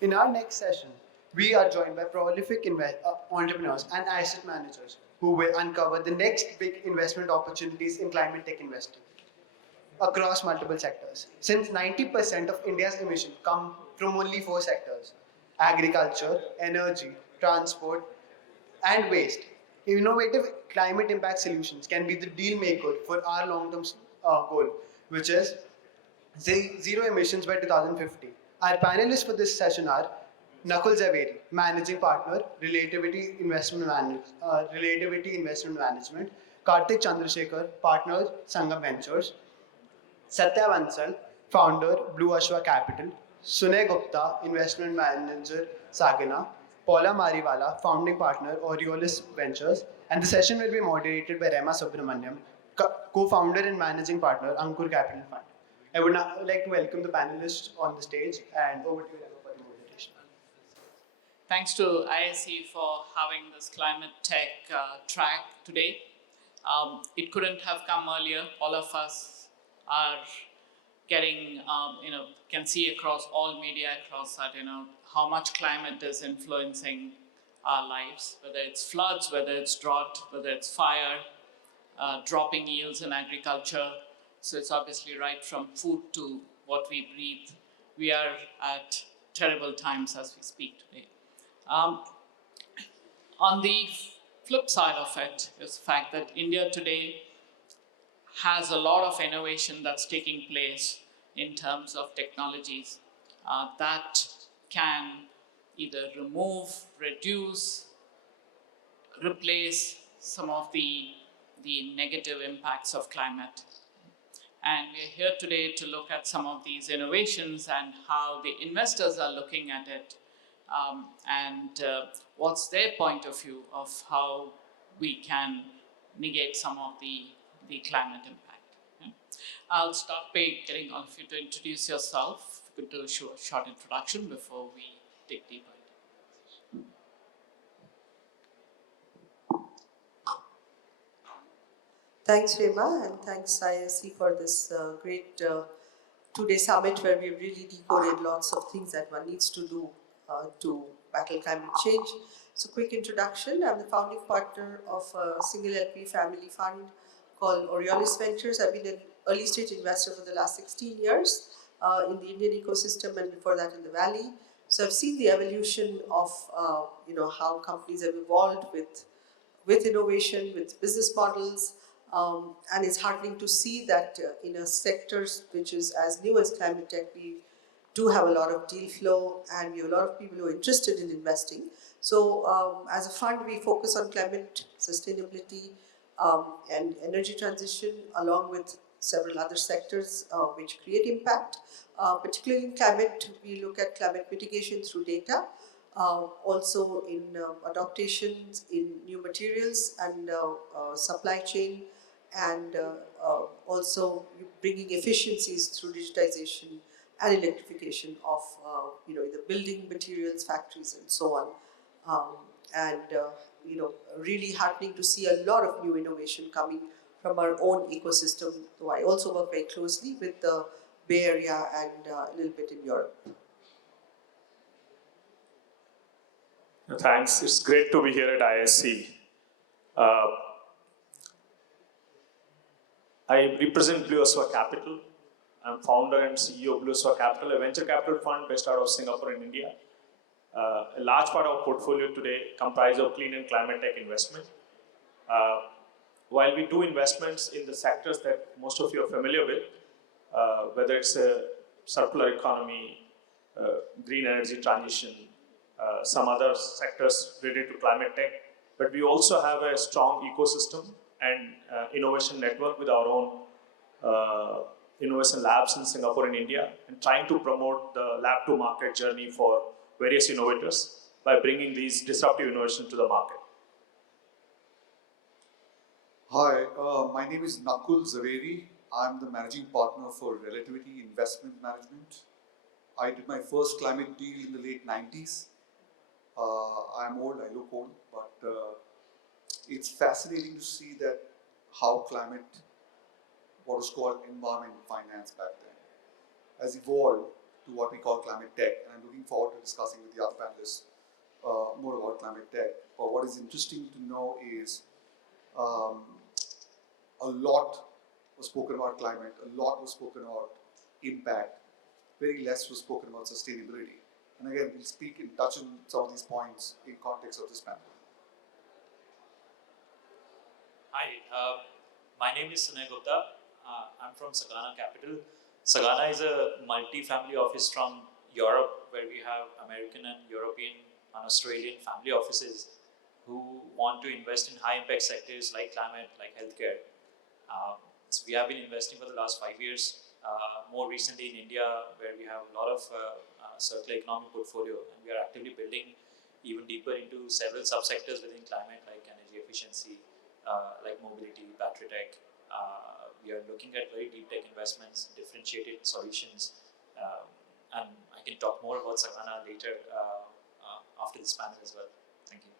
In our next session, we are joined by prolific entrepreneurs and asset managers who will uncover the next big investment opportunities in climate tech investing across multiple sectors. Since 90% of India's emissions come from only four sectors: agriculture, energy, transport, and waste. Innovative climate impact solutions can be the deal maker for our long term goal, which is zero emissions by 2050. Our panelists for this session are Nakul Zaveri, Managing Partner, Relativity Investment Management; Karthik Chandrasekar, Partner, Sangam Ventures; Satya Bansal, Founder, Blue Ashwa Capital; Sunay Gupta, Investment Manager, SAGANA; Paula Mariwala, Founding Partner, Aureolis Ventures; and the session will be moderated by Rema Subramanian, Co-Founder and Managing Partner, Ankur Capital Fund. I would now like to welcome the panelists on the stage, and over to you, Rema, for the moderation. Thanks to ISC for having this climate tech track today. It couldn't have come earlier. All of us are getting, can see across all media across that, how much climate is influencing our lives, whether it's floods, whether it's drought, whether it's fire, dropping yields in agriculture. So it's obviously right from food to what we breathe. We are at terrible times as we speak today. On the flip side of it is the fact that India today has a lot of innovation that's taking place in terms of technologies that can either remove, reduce, replace some of the negative impacts of climate. And we're here today to look at some of these innovations and how the investors are looking at it, and what's their point of view of how we can negate some of the climate impact. Okay? I'll start by getting all of you to introduce yourself. If you could do a short introduction before we dig deeper. Thanks, Rema, and thanks, ISC, for this great two-day summit where we've really decoded lots of things that one needs to do to battle climate change. So, quick introduction. I'm the founding partner of a single LP family fund called Aureolis Ventures. I've been an early stage investor for the last 16 years in the Indian ecosystem, and before that in the Valley. So, I've seen the evolution of how companies have evolved with innovation, with business models. And it's heartening to see that in a sector which is as new as climate tech, we do have a lot of deal flow and we have a lot of people who are interested in investing. So as a fund, we focus on climate sustainability and energy transition, along with several other sectors which create impact. Particularly in climate, we look at climate mitigation through data. Also in adaptations in new materials and supply chain, and also bringing efficiencies through digitization and electrification of the building materials, factories, and so on. Really heartening to see a lot of new innovation coming from our own ecosystem. Though I also work very closely with the Bay Area and a little bit in Europe. Thanks. It's great to be here at ISC. I represent Blue Ashwa Capital. I'm founder and CEO of Blue Ashwa Capital, a venture capital fund based out of Singapore in India. A large part of our portfolio today comprises of clean and climate tech investment. While we do investments in the sectors that most of you are familiar with, whether it's a circular economy, green energy transition, some other sectors related to climate tech, but we also have a strong ecosystem and innovation network with our own innovation labs in Singapore and India, and trying to promote the lab to market journey for various innovators by bringing these disruptive innovations to the market. Hi, my name is Nakul Zaveri. I'm the managing partner for Relativity Investment Management. I did my first climate deal in the late 90s. I'm old, I look old, but it's fascinating to see that how climate, what was called environment finance back then, has evolved to what we call climate tech, and I'm looking forward to discussing with the other panelists more about climate tech. But what is interesting to know is a lot was spoken about climate, a lot was spoken about impact, very less was spoken about sustainability. And again, we'll speak and touch on some of these points in context of this panel. Hi, my name is Sunay Gupta. I'm from SAGANA Capital. SAGANA is a multi-family office from Europe where we have American and European and Australian family offices who want to invest in high-impact sectors like climate, like healthcare. So we have been investing for the last 5 years, more recently in India where we have a lot of circular economy portfolio, and we are actively building even deeper into several subsectors within climate like energy efficiency, like mobility, battery tech. We are looking at very deep tech investments, differentiated solutions, and I can talk more about SAGANA later after this panel as well. Thank you.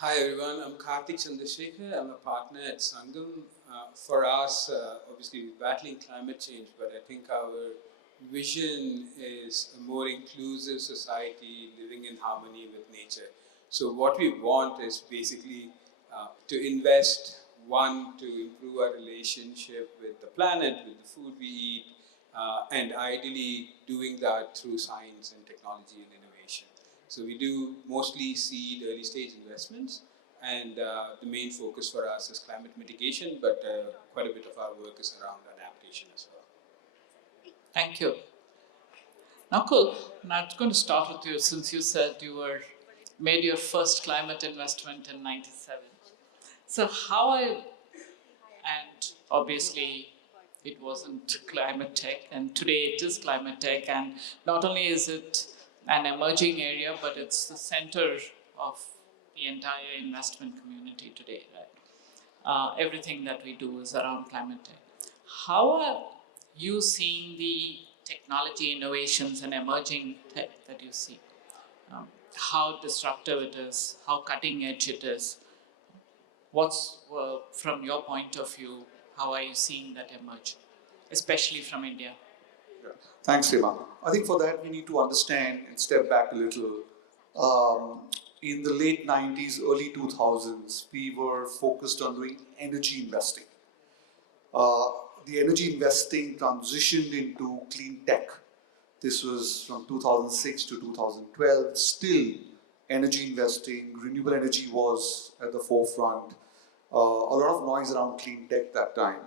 Hi everyone, I'm Karthik Chandrasekar. I'm a partner at Sangam. For us, obviously we're battling climate change, but I think our vision is a more inclusive society living in harmony with nature. So what we want is basically to invest, one, to improve our relationship with the planet, with the food we eat, and ideally doing that through science and technology and innovation. So we do mostly seed early stage investments, and the main focus for us is climate mitigation, but quite a bit of our work is around adaptation as well. Thank you. Nakul, I'm going to start with you since you said you made your first climate investment in '97. So and obviously it wasn't climate tech, and today it is climate tech, and not only is it an emerging area, but it's the center of the entire investment community today, right? Everything that we do is around climate tech. How are you seeing the technology innovations and emerging tech that you see? How disruptive it is, how cutting edge it is? What's, from your point of view, how are you seeing that emerge, especially from India? Yeah. Thanks, Rema. I think for that we need to understand and step back a little. In the late 90s, early 2000s, we were focused on doing energy investing. The energy investing transitioned into clean tech. This was from 2006 to 2012. Still, energy investing, renewable energy was at the forefront. A lot of noise around clean tech that time.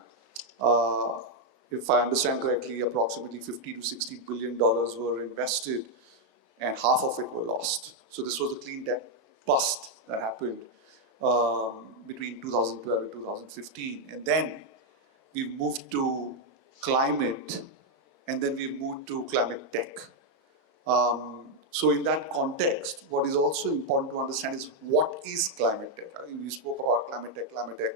If I understand correctly, approximately $50 to $60 billion were invested, and half of it were lost. So this was the clean tech bust that happened between 2012 and 2015. And then we moved to climate, and then we moved to climate tech. So in that context, what is also important to understand is what is climate tech. I mean, we spoke about climate tech.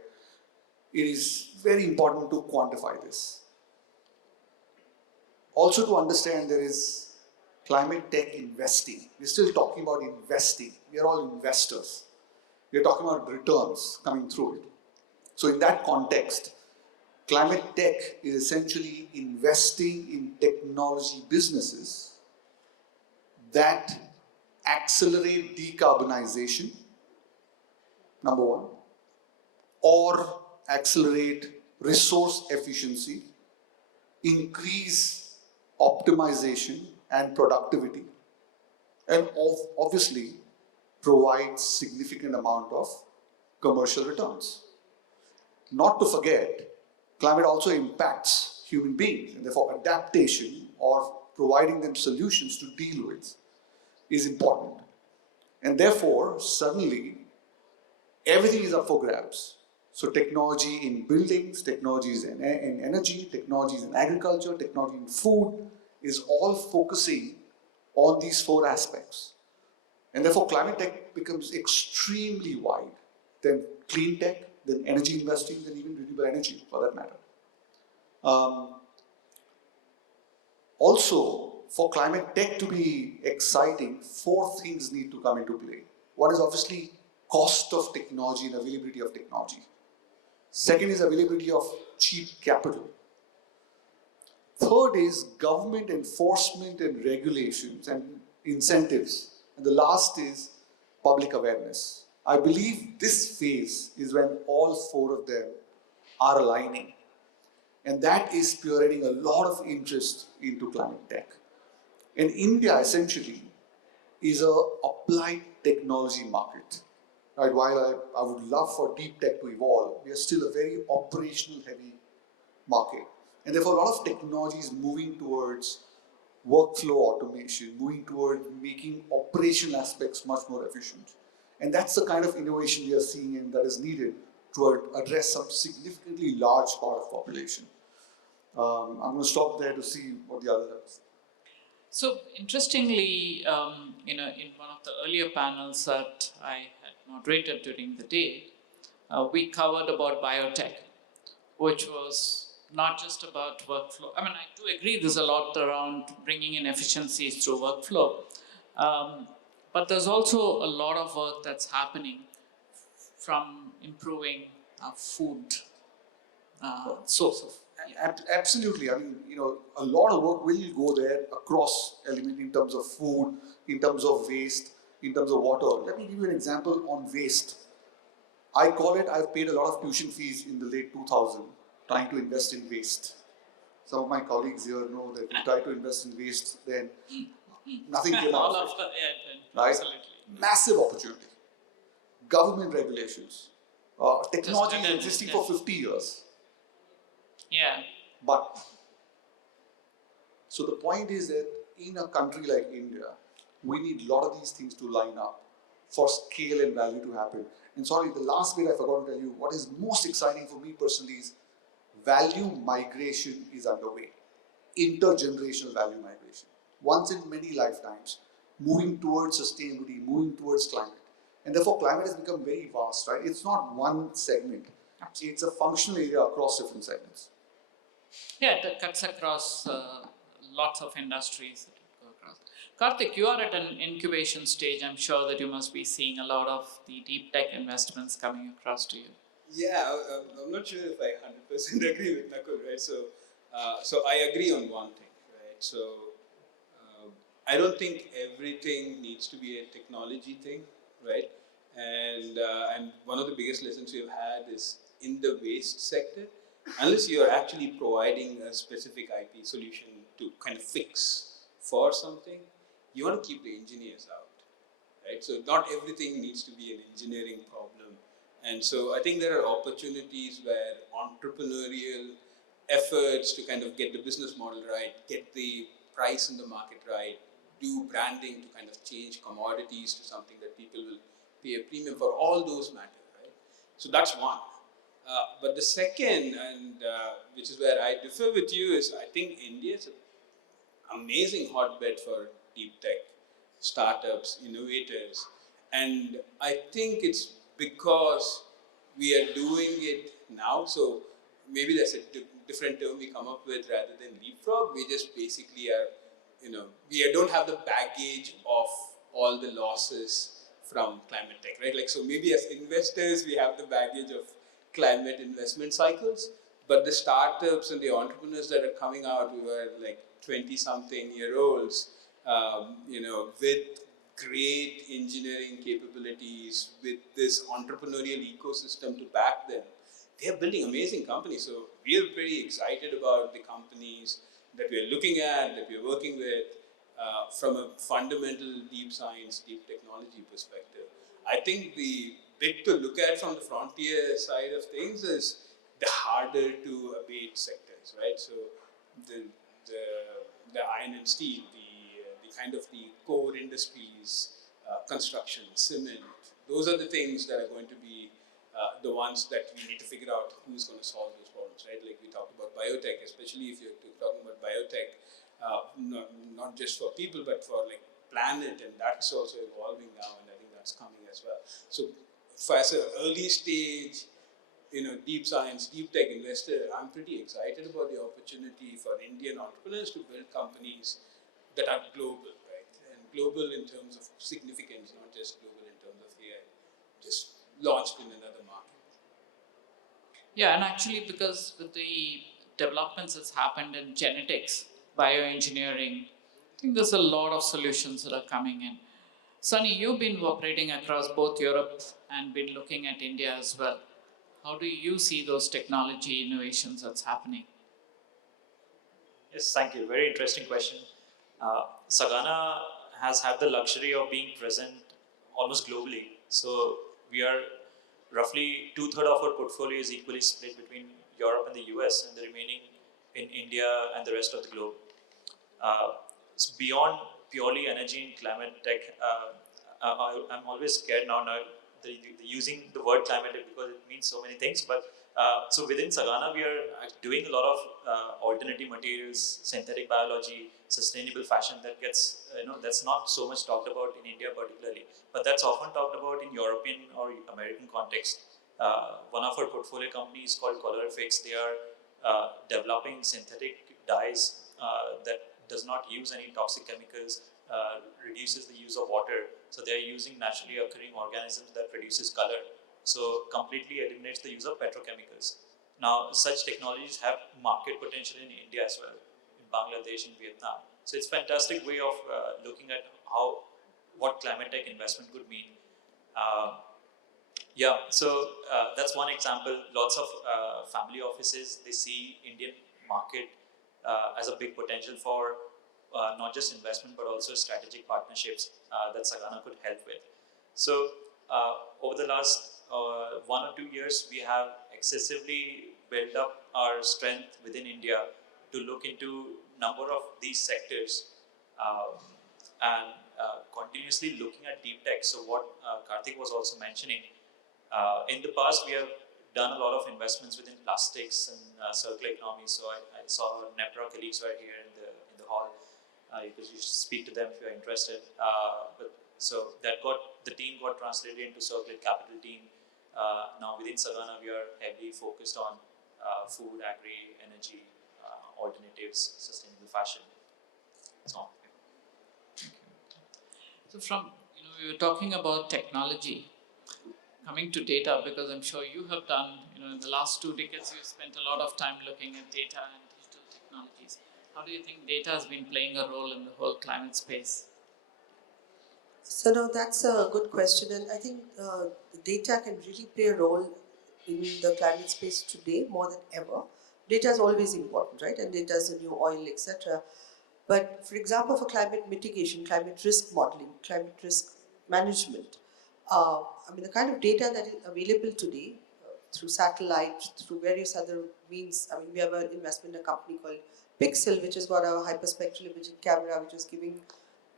It is very important to quantify this. Also to understand there is climate tech investing. We're still talking about investing. We are all investors. We're talking about returns coming through it. So in that context, climate tech is essentially investing in technology businesses that accelerate decarbonization, number one, or accelerate resource efficiency, increase optimization and productivity, and obviously provide significant amount of commercial returns. Not to forget, climate also impacts human beings, and therefore adaptation or providing them solutions to deal with is important. And therefore, suddenly, everything is up for grabs. So technology in buildings, technologies in energy, technologies in agriculture, technology in food is all focusing on these four aspects. And therefore, climate tech becomes extremely wide. Then clean tech, then energy investing, then even renewable energy for that matter. Also, for climate tech to be exciting, four things need to come into play. One is obviously cost of technology and availability of technology. Second is availability of cheap capital. Third is government enforcement and regulations and incentives. And the last is public awareness. I believe this phase is when all four of them are aligning. And that is spearheading a lot of interest into climate tech. And India essentially is a applied technology market. Right? While I would love for deep tech to evolve, we are still a very operational heavy market. And therefore, a lot of technology is moving towards workflow automation, moving toward making operational aspects much more efficient. And that's the kind of innovation we are seeing and that is needed to address some significantly large part of population. I'm going to stop there to see what the others have. So interestingly, in one of the earlier panels that I had moderated during the day, we covered about biotech, which was not just about workflow. I mean, I do agree there's a lot around bringing in efficiencies through workflow, but there's also a lot of work that's happening from improving food source of. Absolutely. I mean, a lot of work will go there across element in terms of food, in terms of waste, in terms of water. Let me give you an example on waste. I call it, I've paid a lot of tuition fees in the late 2000s trying to invest in waste. Some of my colleagues here know that we try to invest in waste, then nothing came out of it. Right? Absolutely. Massive opportunity. Government regulations. Technology is existing for 50 years. Yeah. But, so the point is that in a country like India, we need a lot of these things to line up for scale and value to happen. And sorry, the last bit I forgot to tell you, what is most exciting for me personally is value migration is underway. Intergenerational value migration. Once in many lifetimes, moving towards sustainability, moving towards climate. And therefore climate has become very vast, right? It's not one segment. It's a functional area across different segments. Yeah, that cuts across lots of industries that it go across. Karthik, you are at an incubation stage. I'm sure that you must be seeing a lot of the deep tech investments coming across to you. Yeah, I'm not sure if I 100% agree with Nakul, right? So I agree on one thing, right? So I don't think everything needs to be a technology thing, right? And one of the biggest lessons we've had is in the waste sector, unless you're actually providing a specific IP solution to kind of fix for something, you want to keep the engineers out, right? So not everything needs to be an engineering problem. And so I think there are opportunities where entrepreneurial efforts to kind of get the business model right, get the price in the market right, do branding to kind of change commodities to something that people will pay a premium for, all those matter, right? So that's one. But the second, and which is where I differ with you, is I think India is an amazing hotbed for deep tech startups, innovators. And I think it's because we are doing it now. So maybe that's a different term we come up with rather than leapfrog. We just basically are, we don't have the baggage of all the losses from climate tech, right? Like, so maybe as investors, we have the baggage of climate investment cycles, but the startups and the entrepreneurs that are coming out who are like 20-something-year-olds, with great engineering capabilities, with this entrepreneurial ecosystem to back them, they're building amazing companies. So we are pretty excited about the companies that we're looking at, that we're working with, from a fundamental deep science, deep technology perspective. I think the bit to look at from the frontier side of things is the harder to abate sectors, right? So the iron and steel, the kind of the core industries, construction, cement, those are the things that are going to be the ones that we need to figure out who's going to solve those problems, right? Like we talked about biotech, especially if you're talking about biotech, not just for people, but for like planet, and that's also evolving now, and I think that's coming as well. So as an early stage, deep science, deep tech investor, I'm pretty excited about the opportunity for Indian entrepreneurs to build companies that are global, right? And global in terms of significance, not just global in terms of here, just launched in another market. Yeah, and actually because with the developments that's happened in genetics, bioengineering. I think there's a lot of solutions that are coming in. Sunny, you've been operating across both Europe and been looking at India as well. How do you see those technology innovations that's happening? Yes, thank you. Very interesting question. Sagana has had the luxury of being present almost globally. So we are roughly two-thirds of our portfolio is equally split between Europe and the US, and the remaining in India and the rest of the globe. So beyond purely energy and climate tech, I'm always scared now using the word climate tech because it means so many things. But so within Sagana, we are doing a lot of alternative materials, synthetic biology, sustainable fashion that gets, that's not so much talked about in India particularly, but that's often talked about in European or American context. One of our portfolio companies called Colorifix, they are developing synthetic dyes that does not use any toxic chemicals, reduces the use of water. So they are using naturally occurring organisms that produces color. So completely eliminates the use of petrochemicals. Now, such technologies have market potential in India as well, in Bangladesh, in Vietnam. So it's a fantastic way of looking at what climate tech investment could mean. So that's one example. Lots of family offices, they see Indian market as a big potential for not just investment but also strategic partnerships that Sagana could help with. So over the last 1 or 2 years, we have excessively built up our strength within India to look into number of these sectors and continuously looking at deep tech. So what Karthik was also mentioning, in the past we have done a lot of investments within plastics and circular economy. So I saw NEPRA colleagues were here in the hall. You should speak to them if you're interested. So the team got translated into circular capital team. Now within Sagana, we are heavily focused on food, agri, energy, alternatives, sustainable fashion. So. So we were talking about technology, coming to data, because I'm sure you have done, in the last 2 decades, you've spent a lot of time looking at data and digital technologies. How do you think data has been playing a role in the whole climate space? So no, that's a good question, and I think data can really play a role in the climate space today more than ever. Data is always important, right? And data is the new oil, etc. But for example, for climate mitigation, climate risk modeling, climate risk management, the kind of data that is available today through satellite, through various other means. We have an investment in a company called Pixel, which has got a hyperspectral imaging camera, which is giving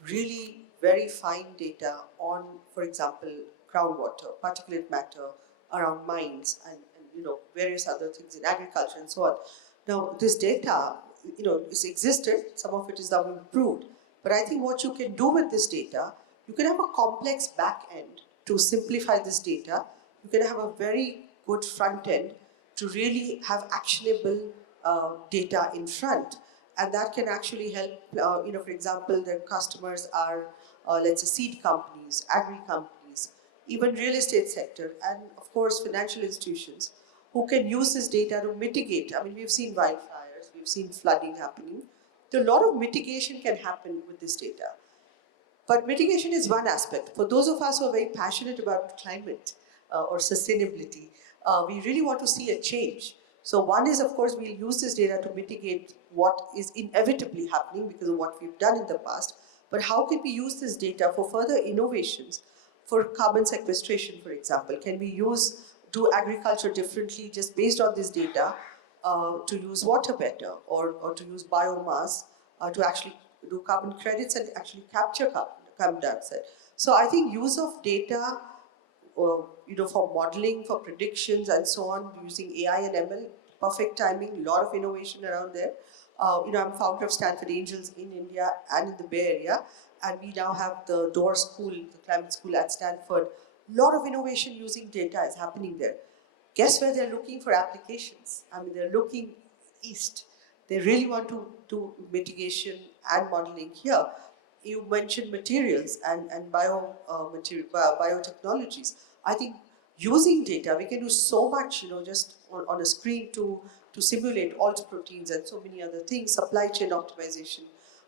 really very fine data on, for example, groundwater, particulate matter around mines, and various other things in agriculture and so on. Now, this data, it's existed. Some of it is now improved, but I think what you can do with this data, you can have a complex back end to simplify this data. You can have a very good front end to really have actionable data in front, and that can actually help. For example, their customers are, let's say, seed companies, agri companies, even real estate sector, and of course financial institutions, who can use this data to mitigate. We've seen wildfires, we've seen flooding happening. So a lot of mitigation can happen with this data. But mitigation is one aspect. For those of us who are very passionate about climate or sustainability, we really want to see a change. So one is, of course, we'll use this data to mitigate what is inevitably happening because of what we've done in the past. But how can we use this data for further innovations, for carbon sequestration, for example? Can we do agriculture differently just based on this data to use water better, or to use biomass to actually do carbon credits and actually capture carbon dioxide? So I think use of data, for modeling, for predictions and so on, using AI and ML, perfect timing, a lot of innovation around there. I'm founder of Stanford Angels in India and in the Bay Area, and we now have the DOOR School, the climate school at Stanford. A lot of innovation using data is happening there. Guess where they're looking for applications? They're looking east. They really want to do mitigation and modeling here. You mentioned materials and biotechnologies. I think using data, we can do so much, just on a screen to to simulate alt proteins and so many other things, supply chain optimization,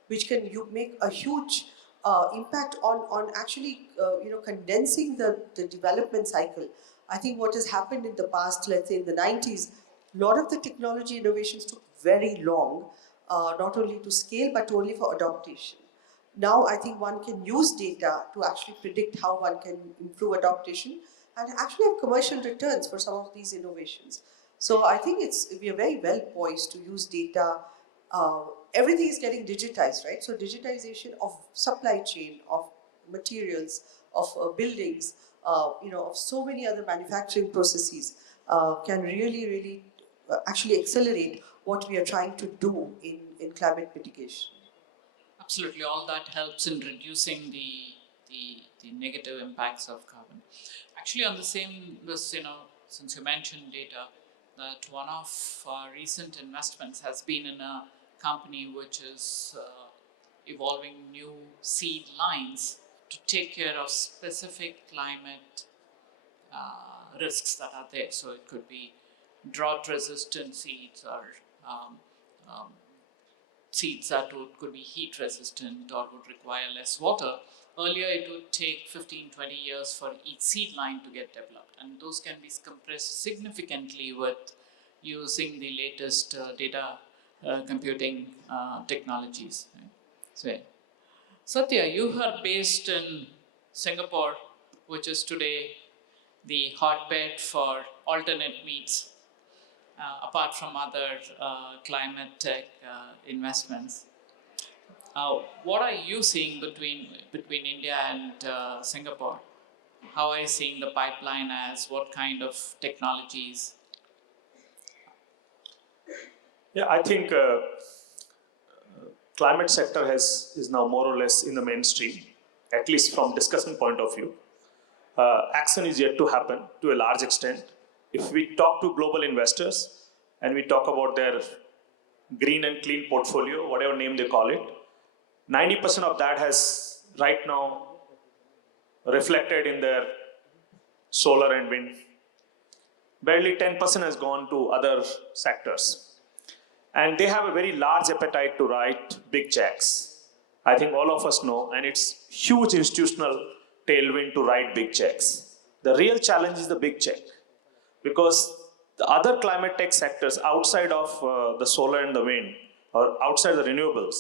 which can make a huge impact on actually condensing the development cycle. I think what has happened in the past, let's say in the 90s, a lot of the technology innovations took very long, not only to scale but only for adaptation. Now I think one can use data to actually predict how one can improve adaptation and actually have commercial returns for some of these innovations. So I think we are very well poised to use data. Everything is getting digitized, right? So digitization of supply chain, of materials, of buildings, of so many other manufacturing processes can really actually accelerate what we are trying to do in climate mitigation. Absolutely, all that helps in reducing the negative impacts of carbon. Actually, on this, since you mentioned data, that one of our recent investments has been in a company which is evolving new seed lines to take care of specific climate risks that are there. So it could be drought-resistant seeds or um, seeds that could be heat resistant or would require less water. Earlier, it would take 15-20 years for each seed line to get developed, and those can be compressed significantly with using the latest data computing technologies. Right? So, Satya, you are based in Singapore, which is today the hotbed for alternate meats, apart from other climate tech investments. What are you seeing between India and Singapore? How are you seeing the pipeline as? What kind of technologies? Yeah, I think climate sector is now more or less in the mainstream, at least from discussion point of view. Action is yet to happen to a large extent. If we talk to global investors and we talk about their green and clean portfolio, whatever name they call it, 90% of that has right now reflected in their solar and wind. Barely 10% has gone to other sectors. And they have a very large appetite to write big checks. I think all of us know, and it's huge institutional tailwind to write big checks. The real challenge is the big check, because the other climate tech sectors outside of the solar and the wind, or outside the renewables,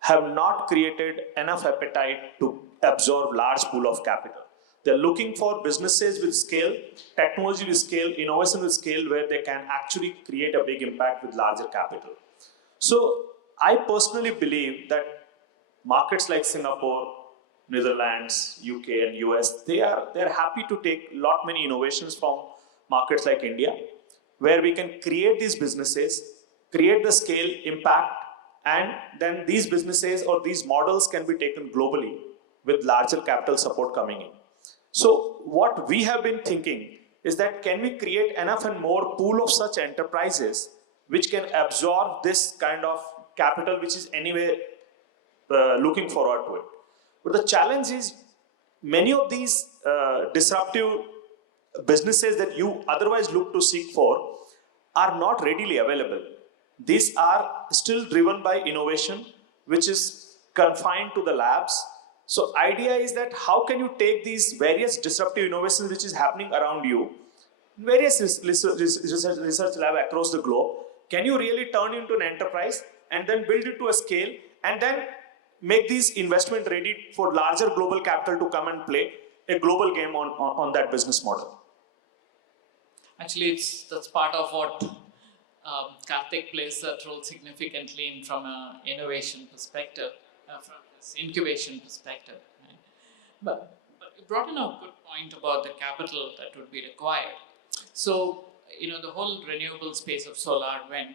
have not created enough appetite to absorb large pool of capital. They're looking for businesses with scale, technology with scale, innovation with scale, where they can actually create a big impact with larger capital. So I personally believe that markets like Singapore, Netherlands, UK and US, they're happy to take lot many innovations from markets like India, where we can create these businesses, create the scale, impact, and then these businesses or these models can be taken globally with larger capital support coming in. So what we have been thinking is that can we create enough and more pool of such enterprises which can absorb this kind of capital which is anyway looking forward to it. But the challenge is many of these disruptive businesses that you otherwise look to seek for are not readily available. These are still driven by innovation which is confined to the labs. So idea is that how can you take these various disruptive innovations which is happening around you, various research lab across the globe, can you really turn into an enterprise and then build it to a scale and then make these investment ready for larger global capital to come and play a global game on that business model? Actually, that's part of what Karthik plays that role significantly from an innovation perspective, from this incubation perspective. Right? But you brought in a good point about the capital that would be required. So, the whole renewable space of solar, wind,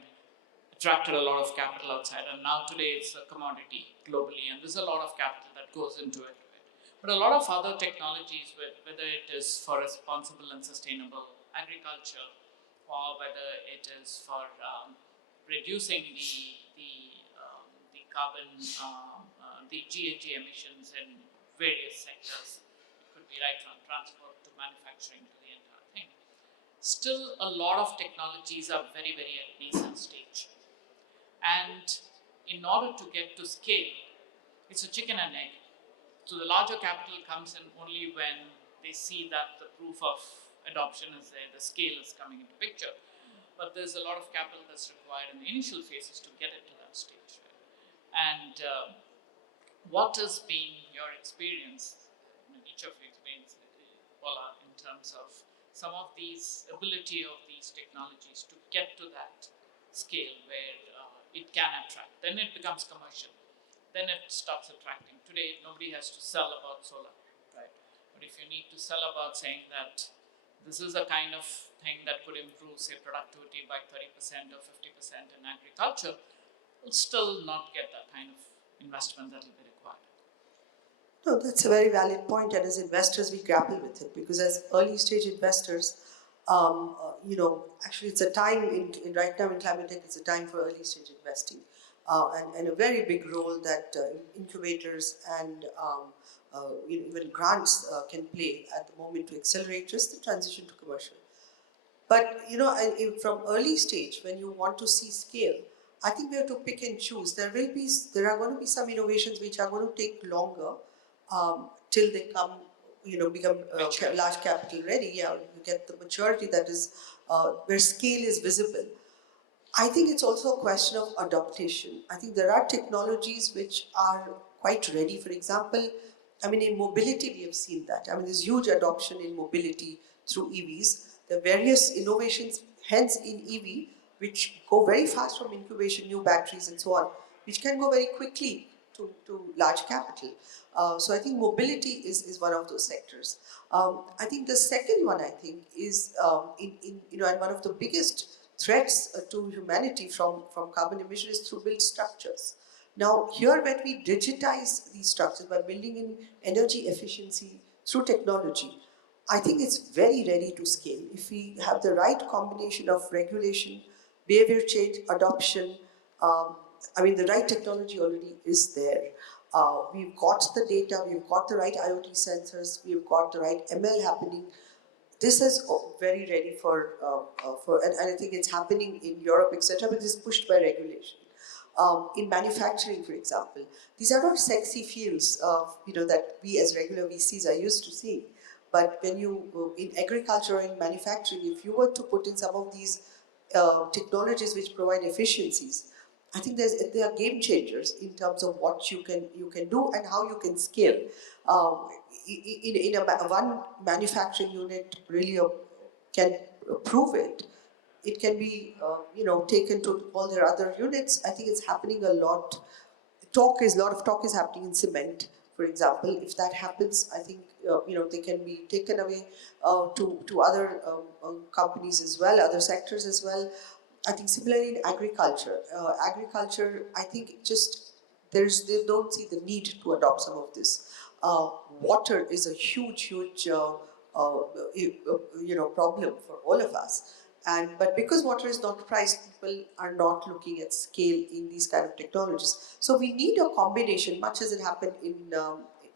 attracted a lot of capital outside, and now today it's a commodity globally, and there's a lot of capital that goes into it. But a lot of other technologies, whether it is for responsible and sustainable agriculture, or whether it is for reducing the carbon, the GHG emissions in various sectors. It could be right from transport to manufacturing to the entire thing. still a lot of technologies are very, very at nascent stage. And in order to get to scale, it's a chicken and egg. So the larger capital comes in only when they see that the proof of adoption is there, the scale is coming into picture. But there's a lot of capital that's required in the initial phases to get it to that stage. Right? And what has been your experience, each of your experience, Paula, in terms of some of these ability of these technologies to get to that scale where it can attract, then it becomes commercial, then it starts attracting. Today, nobody has to sell about solar, right? But if you need to sell about saying that this is a kind of thing that could improve, say, productivity by 30% or 50% in agriculture, will still not get that kind of investment that will be required. No, that's a very valid point, and as investors, we grapple with it because as early stage investors, actually, it's a time in right now in climate tech. It's a time for early stage investing, and a very big role that incubators and even grants can play at the moment to accelerate just the transition to commercial. But from early stage, when you want to see scale, I think we have to pick and choose. There are going to be some innovations which are going to take longer till they come, become large capital ready. Yeah, you get the maturity that is where scale is visible. I think it's also a question of adaptation. I think there are technologies which are quite ready. For example, in mobility we have seen that. There's huge adoption in mobility through EVs. There are various innovations, hence in EV, which go very fast from incubation, new batteries and so on, which can go very quickly to large capital. So I think mobility is one of those sectors. I think the second one, is and one of the biggest threats to humanity from carbon emission is through built structures. Now, here when we digitize these structures by building in energy efficiency through technology, I think it's very ready to scale. If we have the right combination of regulation, behavior change, adoption, the right technology already is there. We've got the data, we've got the right IoT sensors, we've got the right ML happening. This is very ready and I think it's happening in Europe, etc., but it's pushed by regulation. In manufacturing, for example, these are not sexy fields that we as regular VCs are used to seeing. But when you, in agriculture or in manufacturing, if you were to put in some of these technologies which provide efficiencies, I think they are game changers in terms of what you can do and how you can scale. In one manufacturing unit really can prove it. It can be taken to all their other units. I think it's happening a lot. A lot of talk is happening in cement, for example. If that happens, I think they can be taken away to other companies as well, other sectors as well. I think similarly in agriculture, I think they don't see the need to adopt some of this. Water is a huge problem for all of us. But because water is not priced, people are not looking at scale in these kind of technologies. So we need a combination, much as it happened in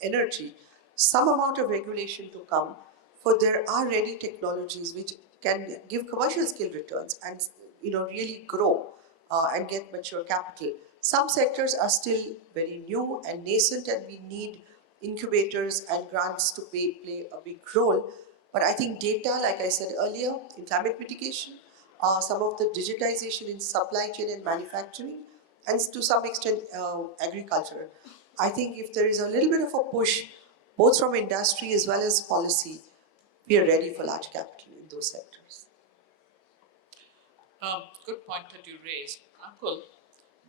energy, some amount of regulation to come, for there are ready technologies which can give commercial scale returns and really grow and get mature capital. Some sectors are still very new and nascent, and we need incubators and grants to play a big role. But I think data, like I said earlier, in climate mitigation, some of the digitization in supply chain and manufacturing, and to some extent agriculture. I think if there is a little bit of a push, both from industry as well as policy, we are ready for large capital in those sectors. Good point that you raised, Ankur.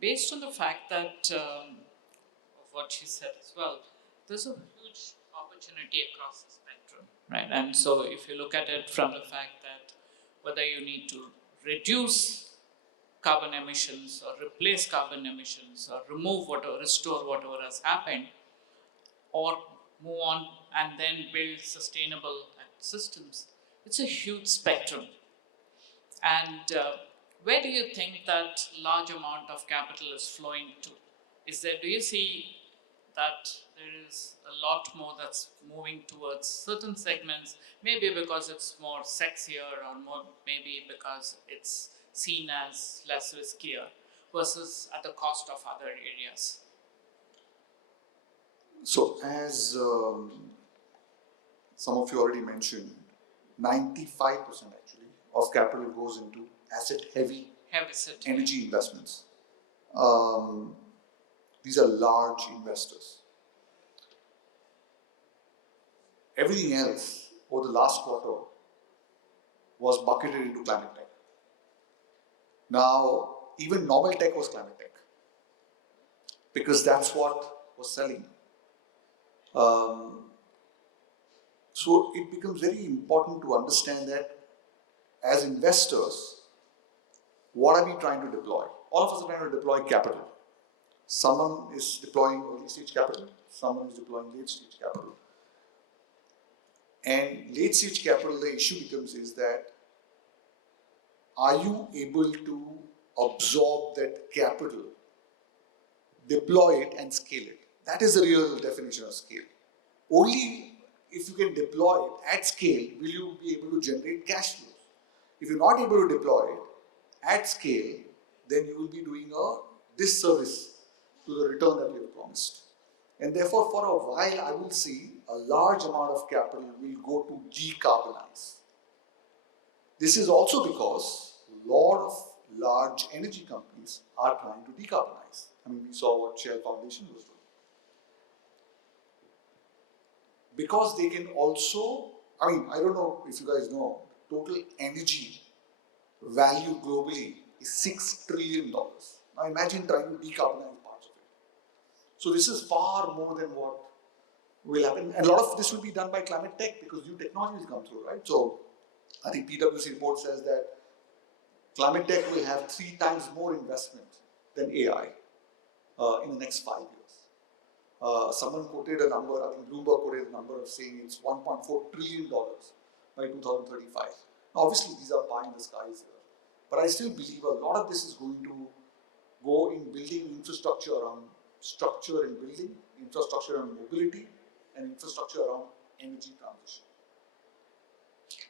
Based on the fact that of what she said as well, there's a huge opportunity across the spectrum, right? And so if you look at it from the fact that whether you need to reduce carbon emissions or replace carbon emissions or remove whatever, restore whatever has happened, or move on and then build sustainable systems, it's a huge spectrum. And where do you think that large amount of capital is flowing to? Do you see that there is a lot more that's moving towards certain segments, maybe because it's more sexier or more maybe because it's seen as less riskier versus at the cost of other areas? So as some of you already mentioned, 95% actually of capital goes into asset-heavy energy investments. These are large investors. Everything else over the last quarter was bucketed into climate tech. Now, even normal tech was climate tech because that's what was selling. So it becomes very important to understand that as investors, what are we trying to deploy? All of us are trying to deploy capital. Someone is deploying early stage capital, someone is deploying late stage capital. And late stage capital, the issue becomes is that are you able to absorb that capital, deploy it and scale it? That is the real definition of scale. Only if you can deploy it at scale will you be able to generate cash flows. If you're not able to deploy it at scale, then you will be doing a disservice to the return that you have promised. And therefore, for a while, I will see a large amount of capital will go to decarbonize. This is also because a lot of large energy companies are trying to decarbonize. I mean, we saw what Shell Foundation was doing. Because they can also, I mean, I don't know if you guys know, total energy value globally is $6 trillion. Now imagine trying to decarbonize parts of it. So this is far more than what will happen. And a lot of this will be done by climate tech because new technologies come through, right? So I think PwC report says that climate tech will have 3 times more investment than AI in the next 5 years. Someone quoted a number, I think Bloomberg quoted a number of saying it's $1.4 trillion by 2035. Now obviously these are pie in the skies here, but I still believe a lot of this is going to go in building infrastructure around structure and building, infrastructure around mobility, and infrastructure around energy transition.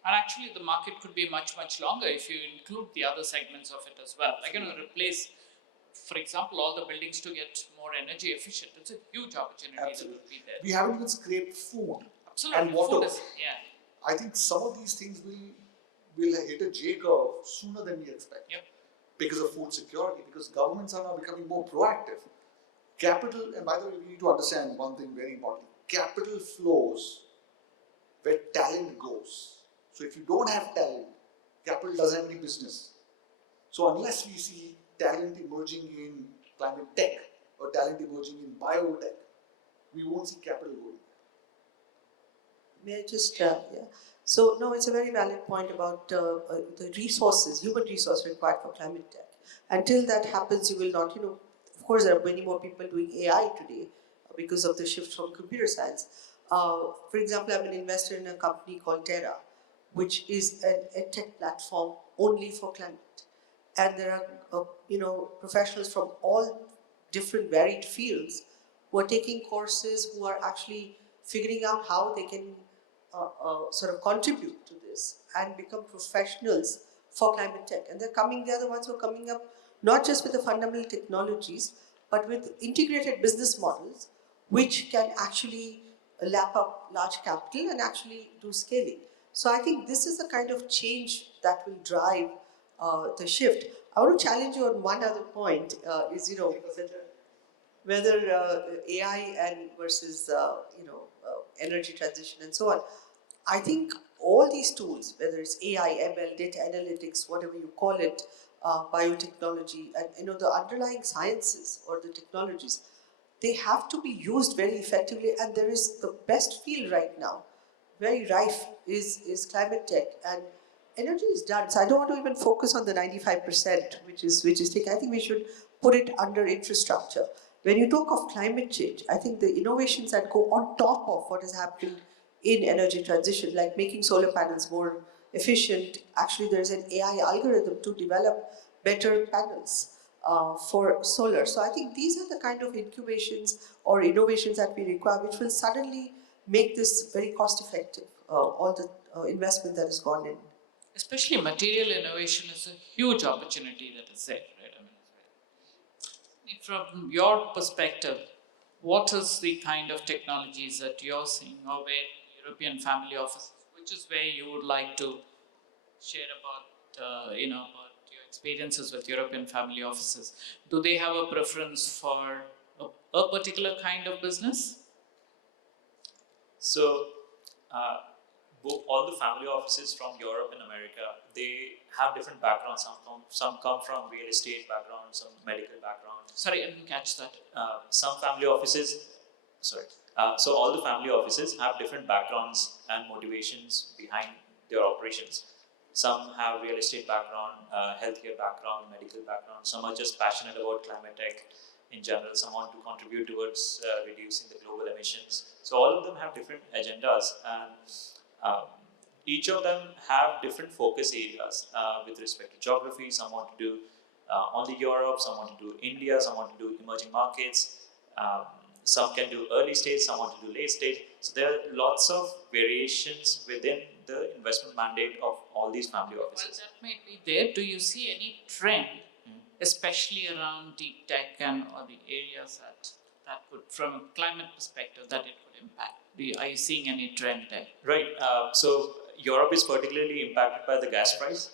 And actually, the market could be much, much longer if you include the other segments of it as well. Like, replace, for example, all the buildings to get more energy efficient. It's a huge opportunity that would be there. We haven't even scraped food Absolutely. and water. Food is, yeah. I think some of these things will hit a J curve sooner than we expect. Yep. Because of food security, because governments are now becoming more proactive. Capital, and by the way, we need to understand one thing very important. Capital flows where talent goes. So if you don't have talent, capital doesn't have any business. So unless we see talent emerging in climate tech or talent emerging in biotech, we won't see capital going. May I just, yeah. So, no, it's a very valid point about the resources, human resource required for climate tech. Until that happens, you will not, of course, there are many more people doing AI today because of the shift from computer science. For example, I'm an investor in a company called Terra, which is a tech platform only for climate. And there are, professionals from all different varied fields who are taking courses, who are actually figuring out how they can sort of contribute to this and become professionals for climate tech. And they're the ones who are coming up not just with the fundamental technologies, but with integrated business models, which can actually lap up large capital and actually do scaling. So I think this is the kind of change that will drive the shift. I want to challenge you on one other point, whether AI and versus energy transition and so on. I think all these tools, whether it's AI, ML, data analytics, whatever you call it, biotechnology, and the underlying sciences or the technologies, they have to be used very effectively. And there is the best field right now, very rife, is climate tech, and energy is done. So I don't want to even focus on the 95%, which is taken. I think we should put it under infrastructure. When you talk of climate change, I think the innovations that go on top of what is happening in energy transition, like making solar panels more efficient. Actually, there's an AI algorithm to develop better panels. for solar. So I think these are the kind of incubations or innovations that we require, which will suddenly make this very cost effective, all the investment that has gone in. Especially material innovation is a huge opportunity that is there, right? I mean, from your perspective, what is the kind of technologies that you're seeing, or where European family offices, which is where you would like to share about, about your experiences with European family offices? Do they have a preference for a particular kind of business? So, all the family offices from Europe and America, they have different backgrounds. Some come from real estate background, some medical background. Sorry, I didn't catch that. Some family offices, so all the family offices have different backgrounds and motivations behind their operations. Some have real estate background, healthcare background, medical background. Some are just passionate about climate tech in general. Some want to contribute towards reducing the global emissions. So all of them have different agendas, and each of them have different focus areas with respect to geography. Some want to do only Europe, some want to do India, some want to do emerging markets. Some can do early stage, some want to do late stage. So there are lots of variations within the investment mandate of all these family offices. Well, that might be there. Do you see any trend, especially around deep tech and or the areas that could, from a climate perspective, that it could impact? Are you seeing any trend there? Right. So Europe is particularly impacted by the gas price.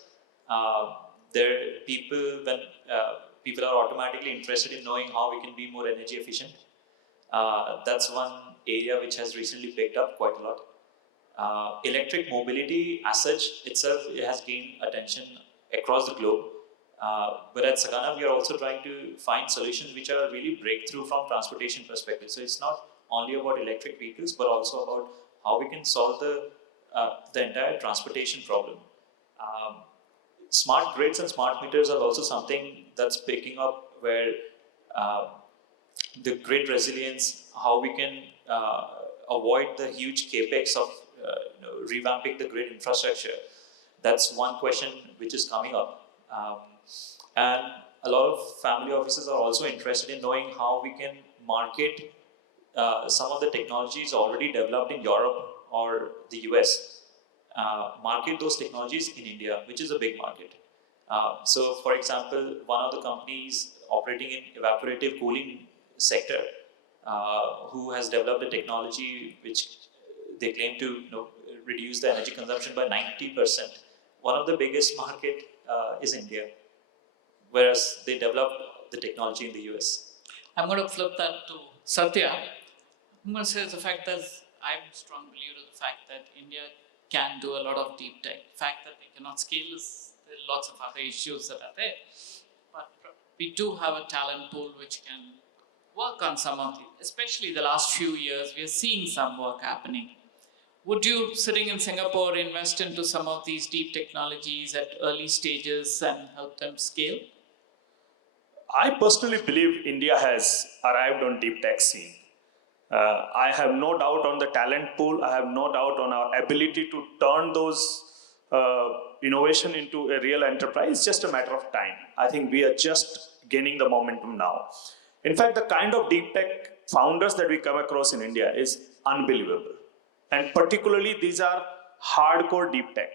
When people are automatically interested in knowing how we can be more energy efficient. That's one area which has recently picked up quite a lot. Electric mobility as such itself has gained attention across the globe. But at SAGANA, we are also trying to find solutions which are really breakthrough from transportation perspective. So it's not only about electric vehicles, but also about how we can solve the entire transportation problem. Smart grids and smart meters are also something that's picking up, where the grid resilience, how we can avoid the huge capex of revamping the grid infrastructure. That's one question which is coming up. And a lot of family offices are also interested in knowing how we can market some of the technologies already developed in Europe or the US. Market those technologies in India, which is a big market. So for example, one of the companies operating in evaporative cooling sector, who has developed a technology which they claim to reduce the energy consumption by 90%. One of the biggest market is India, whereas they developed the technology in the US. I'm going to flip that to Satya. I'm going to say the fact that I'm a strong believer of the fact that India can do a lot of deep tech. The fact that they cannot scale is, there are lots of other issues that are there. But we do have a talent pool which can work on some of the, especially the last few years, we are seeing some work happening. Would you, sitting in Singapore, invest into some of these deep technologies at early stages and help them scale? I personally believe India has arrived on deep tech scene. I have no doubt on the talent pool. I have no doubt on our ability to turn those innovation into a real enterprise. It's just a matter of time. I think we are just gaining the momentum now. In fact, the kind of deep tech founders that we come across in India is unbelievable. And particularly, these are hardcore deep tech.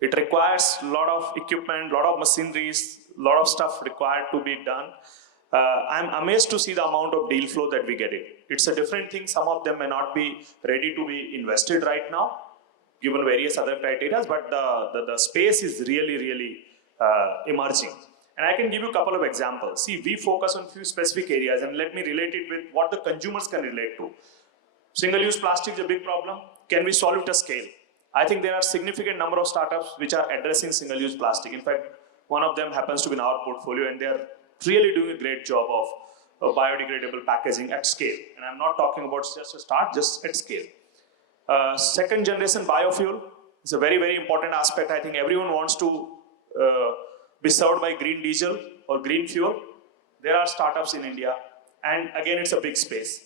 It requires a lot of equipment, a lot of machineries, a lot of stuff required to be done. I'm amazed to see the amount of deal flow that we get in. It's a different thing. Some of them may not be ready to be invested right now, given various other criteria, but the space is really, really emerging. And I can give you a couple of examples. See, we focus on few specific areas, and let me relate it with what the consumers can relate to. Single-use plastic is a big problem. Can we solve it at scale? I think there are significant number of startups which are addressing single-use plastic. In fact, one of them happens to be in our portfolio, and they are really doing a great job of biodegradable packaging at scale. And I'm not talking about just a start, just at scale. Second generation biofuel is a very, very important aspect. I think everyone wants to be served by green diesel or green fuel. There are startups in India, and again, it's a big space.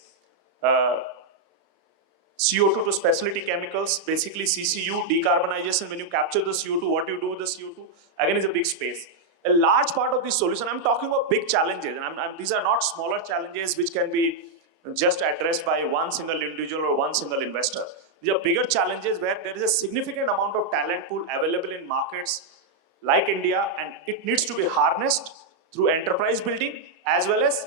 CO2 to specialty chemicals, basically CCU, decarbonization, when you capture the CO2, what you do with the CO2, again is a big space. A large part of the solution, I'm talking about big challenges, and these are not smaller challenges which can be just addressed by one single individual or one single investor. These are bigger challenges where there is a significant amount of talent pool available in markets like India, and it needs to be harnessed through enterprise building as well as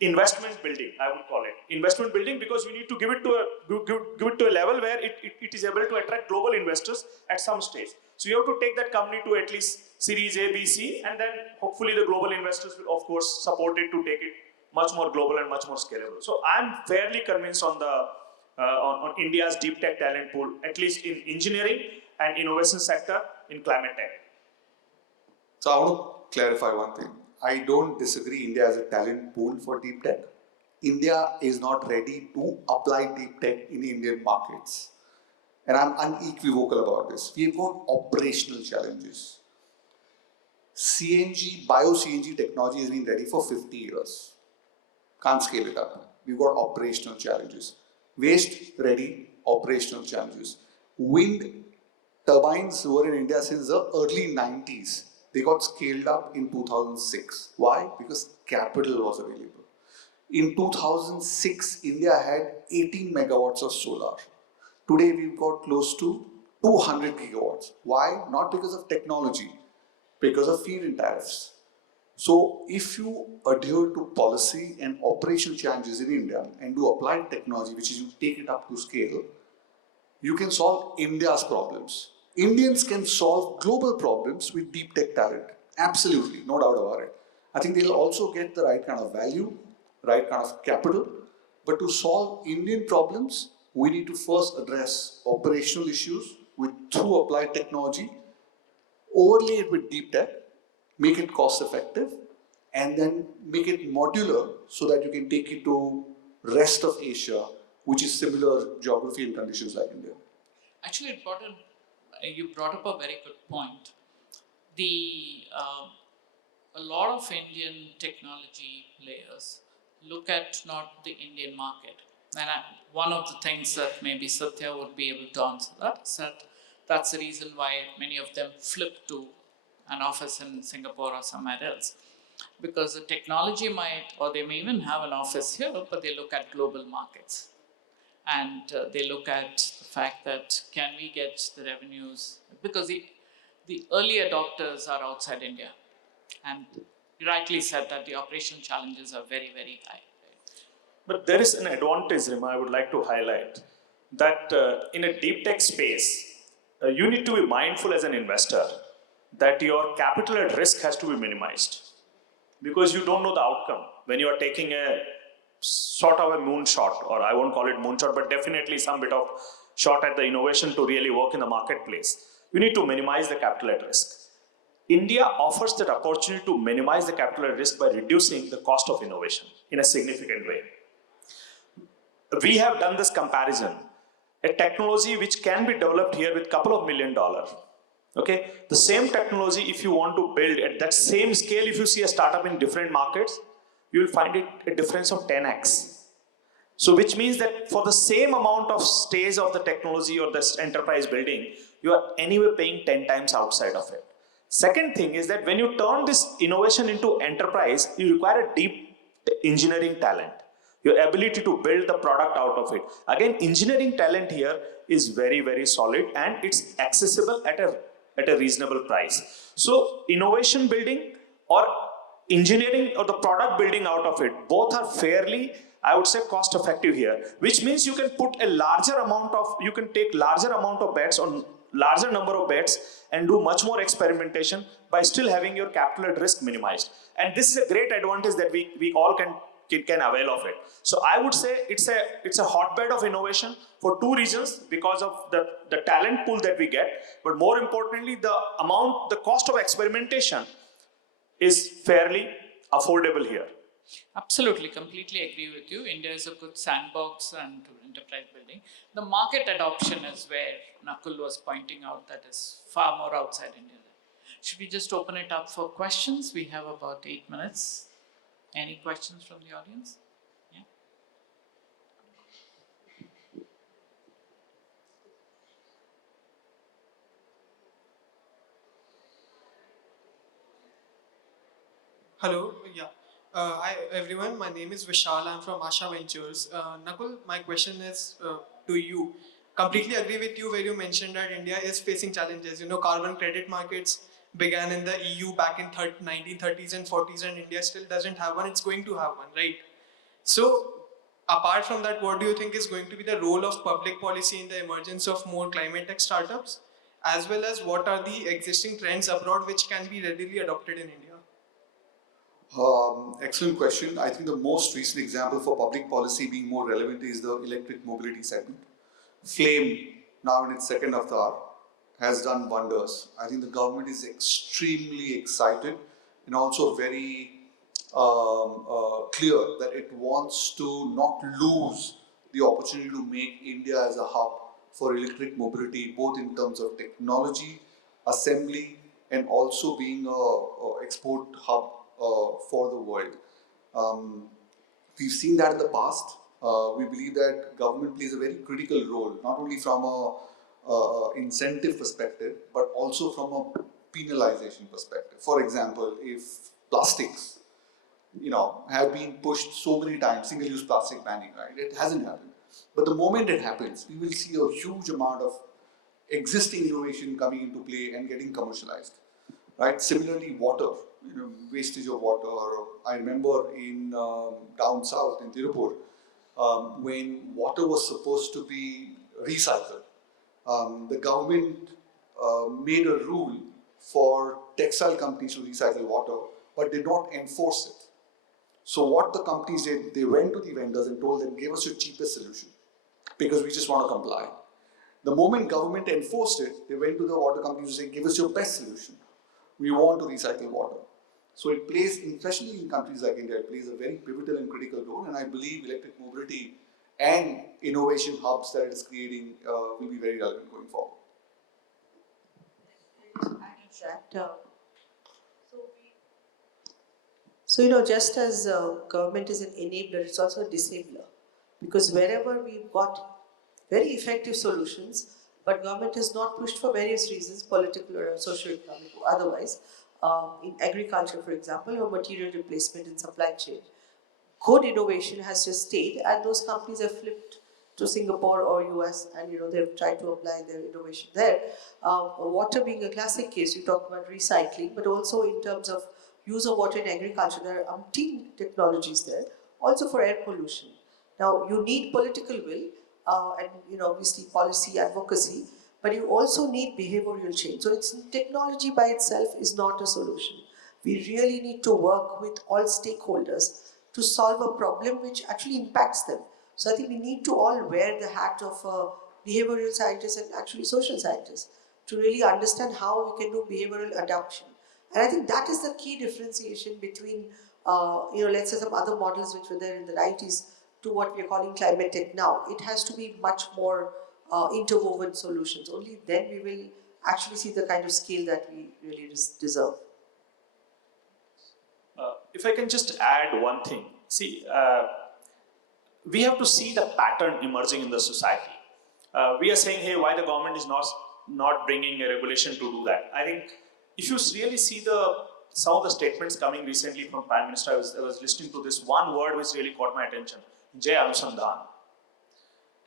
investment building, I would call it. Investment building, because we need to give it to a level where it is able to attract global investors at some stage. So you have to take that company to at least Series A, B, C, and then hopefully the global investors will of course support it to take it much more global and much more scalable. So I'm fairly convinced on the on India's deep tech talent pool, at least in engineering and innovation sector in climate tech. So I want to clarify one thing. I don't disagree India has a talent pool for deep tech. India is not ready to apply deep tech in Indian markets. And I'm unequivocal about this. We've got operational challenges. CNG, bio-CNG technology has been ready for 50 years. Can't scale it up. We've got operational challenges. Waste ready, operational challenges. Wind turbines were in India since the early 90s. They got scaled up in 2006. Why? Because capital was available. In 2006, India had 18 megawatts of solar. Today, we've got close to 200 gigawatts. Why? Not because of technology, because of feed-in tariffs. So, if you adhere to policy and operational challenges in India and do applied technology, which is you take it up to scale, you can solve India's problems. Indians can solve global problems with deep tech talent. Absolutely, no doubt about it. I think they'll also get the right kind of value, right kind of capital. But to solve Indian problems, we need to first address operational issues through applied technology, overlay it with deep tech, make it cost effective, and then make it modular so that you can take it to rest of Asia, which is similar geography and conditions like India. Actually, you brought up a very good point. A lot of Indian technology players look at not the Indian market. And one of the things that maybe Satya would be able to answer that is that that's the reason why many of them flip to an office in Singapore or somewhere else. Because the technology might, or they may even have an office here, but they look at global markets. And they look at the fact that can we get the revenues, because the early adopters are outside India. And you rightly said that the operational challenges are very, very high. But there is an advantage, Rema, I would like to highlight, that in a deep tech space, you need to be mindful as an investor that your capital at risk has to be minimized, because you don't know the outcome. When you are taking a sort of a moonshot, or I won't call it moonshot, but definitely some bit of shot at the innovation to really work in the marketplace, you need to minimize the capital at risk. India offers that opportunity to minimize the capital at risk by reducing the cost of innovation in a significant way. We have done this comparison. A technology which can be developed here with a couple of $1 million. Okay, the same technology, if you want to build at that same scale, if you see a startup in different markets, you will find it a difference of 10x. So which means that for the same amount of stage of the technology or the enterprise building, you are anyway paying 10 times outside of it. Second thing is that when you turn this innovation into enterprise, you require a deep engineering talent. Your ability to build the product out of it. Again, engineering talent here is very, very solid, and it's accessible at a reasonable price. So innovation building or engineering or the product building out of it, both are fairly, I would say, cost effective here, which means you can put a larger amount of, you can take larger amount of bets on larger number of bets and do much more experimentation by still having your capital at risk minimized. And this is a great advantage that we all can avail of it. So I would say it's a hotbed of innovation for two reasons: because of the talent pool that we get, but more importantly, the cost of experimentation is fairly affordable here. Absolutely, completely agree with you. India is a good sandbox and enterprise building. The market adoption is where Nakul was pointing out that is far more outside India. Should we just open it up for questions? We have about 8 minutes. Any questions from the audience? Yeah. Hello, yeah. Hi everyone, my name is Vishal, I'm from Ashva Ventures. Nakul, my question is to you. Completely agree with you where you mentioned that India is facing challenges. You know, carbon credit markets began in the EU back in 1930s and 40s, and India still doesn't have one. It's going to have one, right? So, apart from that, what do you think is going to be the role of public policy in the emergence of more climate tech startups? As well as what are the existing trends abroad which can be readily adopted in India? Excellent question. I think the most recent example for public policy being more relevant is the electric mobility segment. Flame, now in its second avatar, has done wonders. I think the government is extremely excited and also very clear that it wants to not lose the opportunity to make India as a hub for electric mobility, both in terms of technology, assembly, and also being a export hub for the world. We've seen that in the past. We believe that government plays a very critical role, not only from a incentive perspective, but also from a penalization perspective. For example, if plastics, have been pushed so many times, single-use plastic banning, right? It hasn't happened. But the moment it happens, we will see a huge amount of existing innovation coming into play and getting commercialized, right? Similarly, water, wastage of water. I remember in down south in Tirupur, when water was supposed to be recycled, the government made a rule for textile companies to recycle water, but did not enforce it. So what the companies did, they went to the vendors and told them, give us your cheapest solution, because we just want to comply. The moment government enforced it, they went to the water companies to say, give us your best solution. We want to recycle water. So it plays, especially in countries like India, it plays a very pivotal and critical role, and I believe electric mobility and innovation hubs that it is creating will be very relevant going forward. So, just as government is an enabler, it's also a disabler. Because wherever we've got very effective solutions, but government has not pushed for various reasons, political or socio-economic or otherwise, in agriculture, for example, or material replacement in supply chain, good innovation has just stayed, and those companies have flipped to Singapore or US, and they've tried to apply their innovation there. Water being a classic case, you talk about recycling, but also in terms of use of water in agriculture, there are umpteen technologies there, also for air pollution. Now, you need political will and obviously policy advocacy, but you also need behavioral change. So technology by itself is not a solution. We really need to work with all stakeholders to solve a problem which actually impacts them. So I think we need to all wear the hat of behavioral scientists and actually social scientists to really understand how we can do behavioral adaptation. And I think that is the key differentiation between, let's say some other models which were there in the 90s to what we are calling climate tech now. It has to be much more interwoven solutions. Only then we will actually see the kind of scale that we really deserve. If I can just add one thing. See, we have to see the pattern emerging in the society. We are saying, hey, why the government is not bringing a regulation to do that? I think if you really see some of the statements coming recently from Prime Minister, I was listening to this one word which really caught my attention, Jai Anusandhan.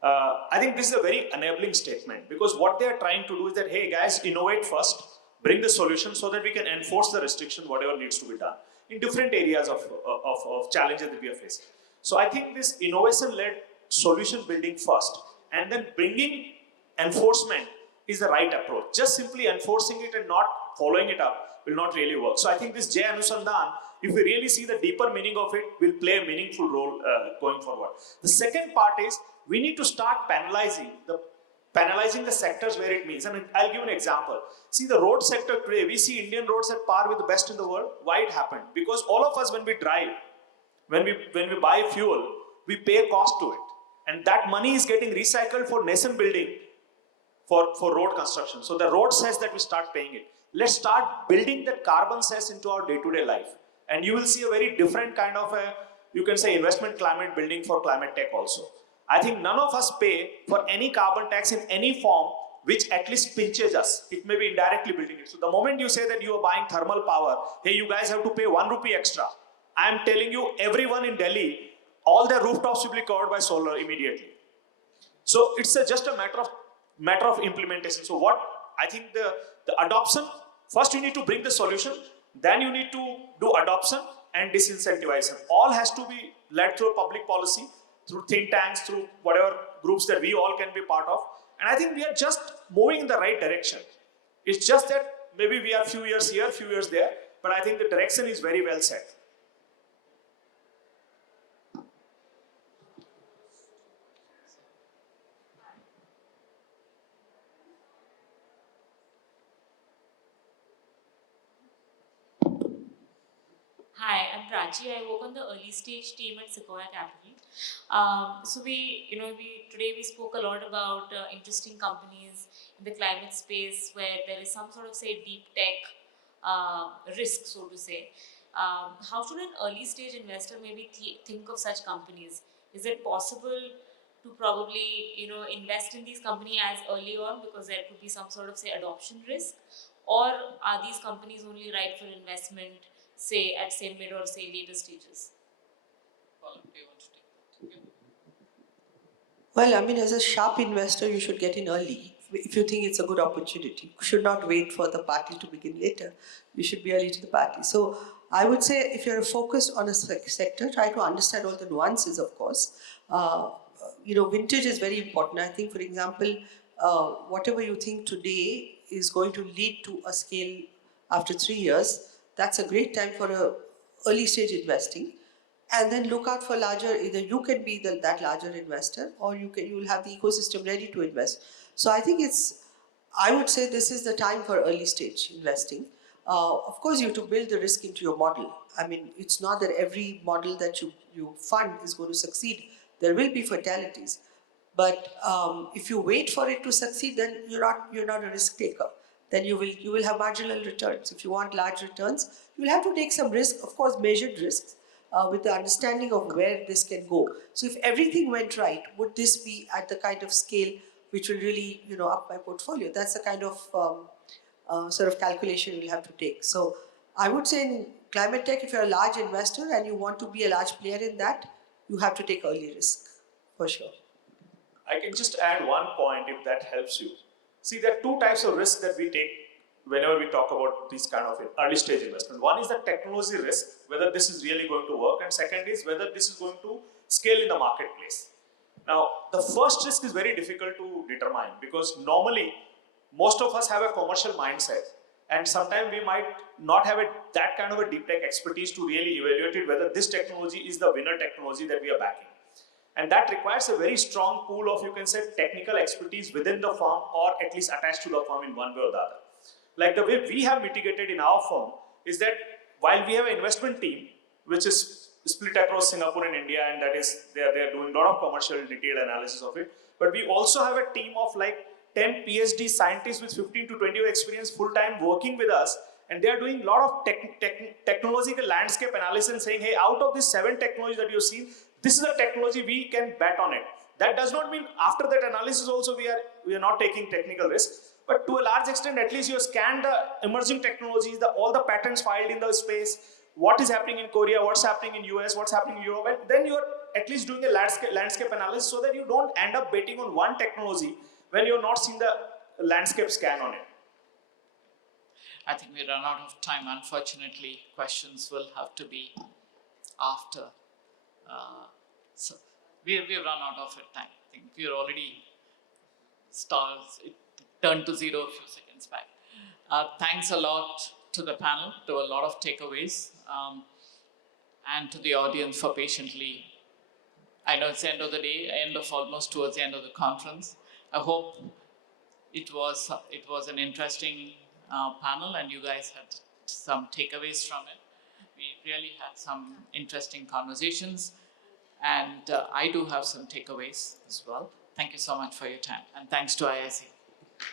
I think this is a very enabling statement, because what they are trying to do is that, hey guys, innovate first, bring the solution so that we can enforce the restriction, whatever needs to be done in different areas of challenges that we are facing. So I think this innovation-led solution building first, and then bringing enforcement is the right approach. Just simply enforcing it and not following it up will not really work. So I think this Jai Anusandhan, if we really see the deeper meaning of it, will play a meaningful role going forward. The second part is we need to start penalizing the sectors where it means. And I'll give an example. See, the road sector today, we see Indian roads at par with the best in the world. Why it happened? Because all of us, when we drive, when we buy fuel, we pay a cost to it. And that money is getting recycled for nation building, for road construction. So the road says that we start paying it. Let's start building that carbon cess into our day-to-day life. And you will see a very different kind of you can say investment climate building for climate tech also. I think none of us pay for any carbon tax in any form which at least pinches us. It may be indirectly building it. So the moment you say that you are buying thermal power, hey, you guys have to pay 1 rupee extra. I am telling you, everyone in Delhi, all their rooftops will be covered by solar immediately. So it's just a matter of implementation. So what I think the adoption, first you need to bring the solution, then you need to do adoption and disincentivization. All has to be led through public policy, through think tanks, through whatever groups that we all can be part of. And I think we are just moving in the right direction. It's just that maybe we are few years here, few years there, but I think the direction is very well set. Hi, I'm Prachi. I work on the early stage team at Sequoia Capital. So today we spoke a lot about interesting companies in the climate space where there is some sort of deep tech risk, so to say. How should an early stage investor maybe think of such companies? Is it possible to probably invest in these companies as early on because there could be some sort of adoption risk, or are these companies only right for investment at mid or later stages? Paula, do you want to take that? Well, I mean, as a sharp investor, you should get in early if you think it's a good opportunity. You should not wait for the party to begin later. You should be early to the party. So I would say if you're focused on a sector, try to understand all the nuances, of course. Vintage is very important. I think, for example, whatever you think today is going to lead to a scale after 3 years, that's a great time for a early stage investing. And then look out for larger, either you can be that larger investor, or you will have the ecosystem ready to invest. So I think I would say this is the time for early stage investing. Of course, you have to build the risk into your model. I mean, it's not that every model that you fund is going to succeed. There will be fatalities. But if you wait for it to succeed, then you're not a risk taker. Then you will have marginal returns. If you want large returns, you will have to take some risk, of course, measured risks, with the understanding of where this can go. So if everything went right, would this be at the kind of scale which will really, up my portfolio? That's the kind of sort of calculation you'll have to take. So I would say in climate tech, if you're a large investor and you want to be a large player in that, you have to take early risk, for sure. I can just add one point if that helps you. See, there are two types of risks that we take whenever we talk about these kind of early stage investment. One is the technology risk, whether this is really going to work, and second is whether this is going to scale in the marketplace. Now, the first risk is very difficult to determine because normally most of us have a commercial mindset, and sometimes we might not have that kind of a deep tech expertise to really evaluate it, whether this technology is the winner technology that we are backing. And that requires a very strong pool of, you can say, technical expertise within the firm or at least attached to the firm in one way or the other. Like the way we have mitigated in our firm is that while we have an investment team, which is split across Singapore and India, and that is, they are doing a lot of commercial detailed analysis of it. But we also have a team of like 10 PhD scientists with 15 to 20 years experience full-time working with us. And they are doing a lot of technological landscape analysis and saying, hey, out of these 7 technologies that you've seen, this is a technology we can bet on it. That does not mean after that analysis also we are not taking technical risk, but to a large extent at least you scanned the emerging technologies, all the patents filed in the space, what is happening in Korea, what's happening in US, what's happening in Europe, and then you're at least doing a landscape analysis so that you don't end up betting on one technology when you're not seeing the landscape scan on it. I think we run out of time. Unfortunately, questions will have to be after. So we've run out of time. I think we're already it turned to 0 a few seconds back. Thanks a lot to the panel. There were a lot of takeaways, and to the audience for patiently. I know it's the end of the day, almost towards the end of the conference. I hope it was an interesting panel, and you guys had some takeaways from it. We really had some interesting conversations. And I do have some takeaways as well. Thank you so much for your time. And thanks to IIC.